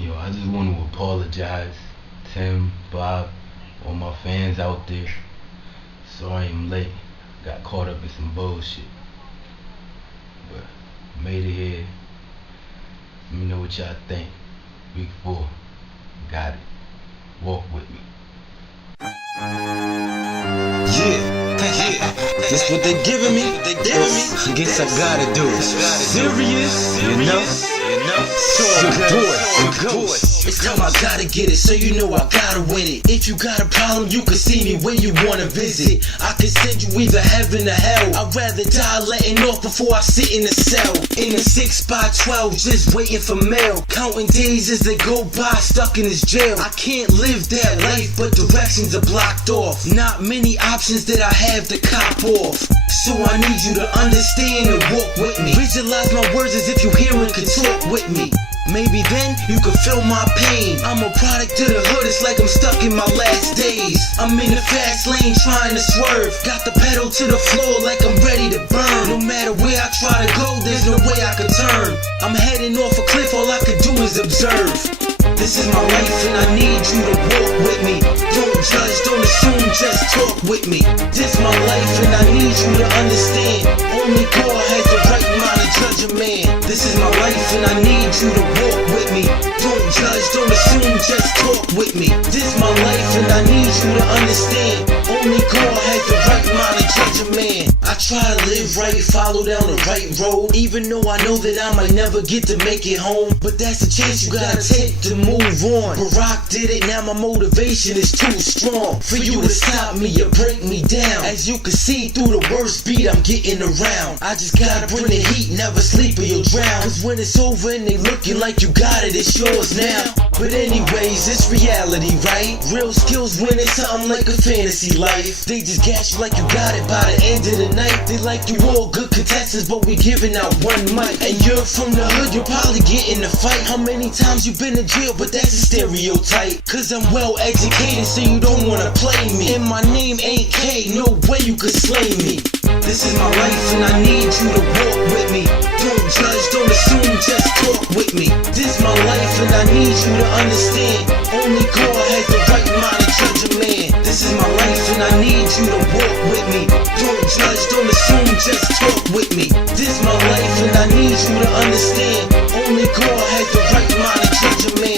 Yo, I just want to apologize, Tim, Bob, all my fans out there. Sorry I'm late. Got caught up in some bullshit. But made it here. Let me know what y'all think. Week 4. Got it. Walk with me. Yeah, this what they giving me. I guess I gotta do it. Serious, you know. So good. It's time I gotta get it, so you know I gotta win it. If you got a problem, you can see me when you wanna visit. I can send you either heaven or hell. I'd rather die letting off before I sit in a cell. In a 6x12, just waiting for mail. Counting days as they go by, stuck in this jail. I can't live that life, but directions are blocked off. Not many options that I have to cop off. So I need you to understand and walk with me. Visualize my words as if you hear and can talk with me. Maybe then you can feel my pain. I'm a product of the hood, it's like I'm stuck in my last days. I'm in the fast lane trying to swerve. Got the pedal to the floor like I'm ready to burn. No matter where I try to go, there's no way I could turn. I'm heading off a cliff, all I could do is observe. This is my life and I need you to walk with me. Don't judge, don't assume, just talk with me. This my life and I need you to understand. Only God has the right mind to judge a man. This is my life and I need you to walk with me. Don't judge, don't assume, just talk with me. This my life and I need you to understand. Only God has the right mind to judge a man. I try to live right, follow down the right road. Even though I know that I might never get to make it home, but that's a chance you gotta take to move on. Barack did it, now my motivation is too strong for you to stop me or break me down. As you can see through the worst beat I'm getting around. I just gotta bring the heat, never sleep or you'll drown. Cause when it's over and they looking like you got it, it's yours now. But anyways, it's reality, right? Real skills when it's something like a fantasy life. They just gas you like you got it by the end of the night. They like you all good contestants, but we giving out one mic. And you're from the hood, you'll probably get in a fight. How many times you been in jail, but that's a stereotype. Cause I'm well educated, so you don't wanna play me. And my name ain't K, no way you could slay me. This is my life and I need you to walk with me. Don't judge, don't assume, just talk with me. This my life and I need you to understand. Only God has the right mind to judge a man. This is my life and I need you to walk with me. Don't judge, don't assume, just talk with me. This my life and I need you to understand. Only God has the right mind to judge a man.